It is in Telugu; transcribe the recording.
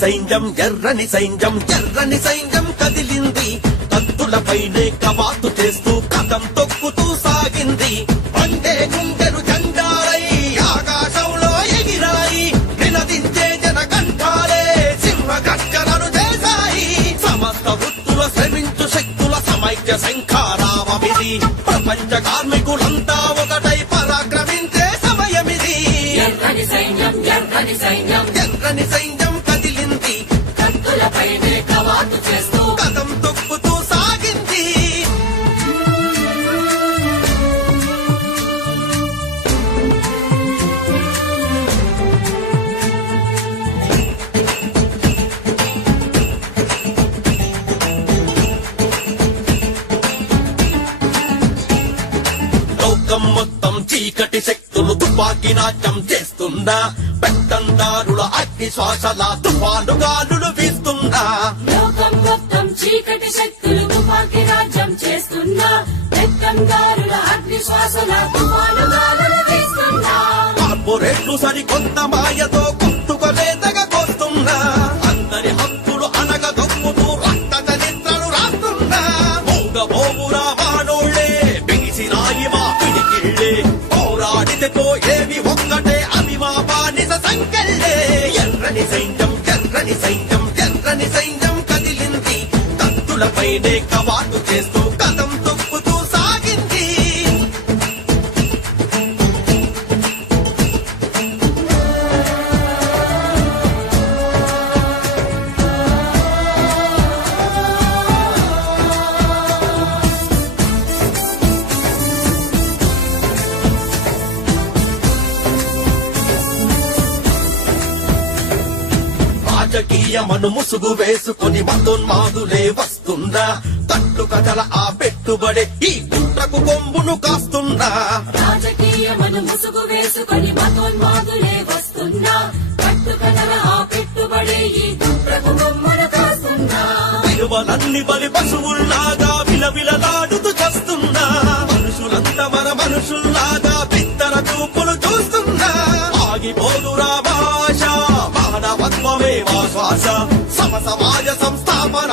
సైన్యం ఎర్రని సైన్యం ఎర్రని సైన్యం కదిలింది కత్తులపైనే కవాతు చేస్తూ కథం తొక్కుతూ సాగింది వందే గుండెలు జెండాలై ఆకాశంలో ఎగిరాయి నినదించే జనకంఠాలే సింహ గర్జనలు చేశాయి సమస్త వృత్తుల శ్రమించు శక్తుల సమైక్య శంఖారావమిది ప్రపంచ కార్మికులంతా ఒకటై పరాక్రమించే సమయమిది ఎర్రని సైన్యం ఎర్రని సైన్యం ఎర్రని సైన్యం కదిలింది కత్తులపైనే కవాతు చేస్తూ కథం తొక్కుతూ సాగింది లోకం మొత్తం చీకటి శక్తులు తుపాకీ నాట్యం చేస్తుందా పెత్తందారుల అగ్ని శ్వాసల తుఫాను గాలులు వీస్తుందా లోకం మొత్తం చీకటి శక్తులు తుపాకీ రాజ్యం చేస్తున్నా పెత్తందారుల అగ్ని శ్వాసల తుఫాను గాలులు వీస్తున్నా కార్పొరేట్లు సరికొత్త మాయతో కొట్టుకోలేదగా కోస్తున్నా అందరి హక్కులు అనగదొక్కుతూ రక్త చరిత్రను రాస్తున్నా మూగబోవురా వానోళ్లే బిగిసిరాయి మా పిడికిళ్ళే పోరాడితే పోయేవి ఒక్కటే అవి మా బానిస సంకెళ్ళే ఎర్రని సైన్యం ఎర్రని సైన్యం ఎర్రని సైన్యం కదిలింది కత్తులపైనే కవాతు చేస్తూ కథం తొక్కుతూ సాగింది రాజకీయమను ముసుగు వేసుకొని మతోన్మాదులే వస్తుందా కట్టు కథల ఆ పెట్టుబడే ఈ కుట్రకు కొమ్మును కాస్తుందా రాజకీయమను ముసుగు వేసుకొని మతోన్మాదులే వస్తున్నా కట్టుకథల ఆ పెట్టుబడి ఈ కుట్రకు కొమ్మును కాస్తున్నా విలువలన్ని బలి పశువుల్లాగా విలవిలలాడుతూ చస్తున్నా మనుషులంతా మన మనుషుల్లాగా బిత్తర చూపులు చూస్తున్నా ఆగిపోదురా భాష మానవత్వమే మా శ్వాస సమ సమాజ సంస్థాపన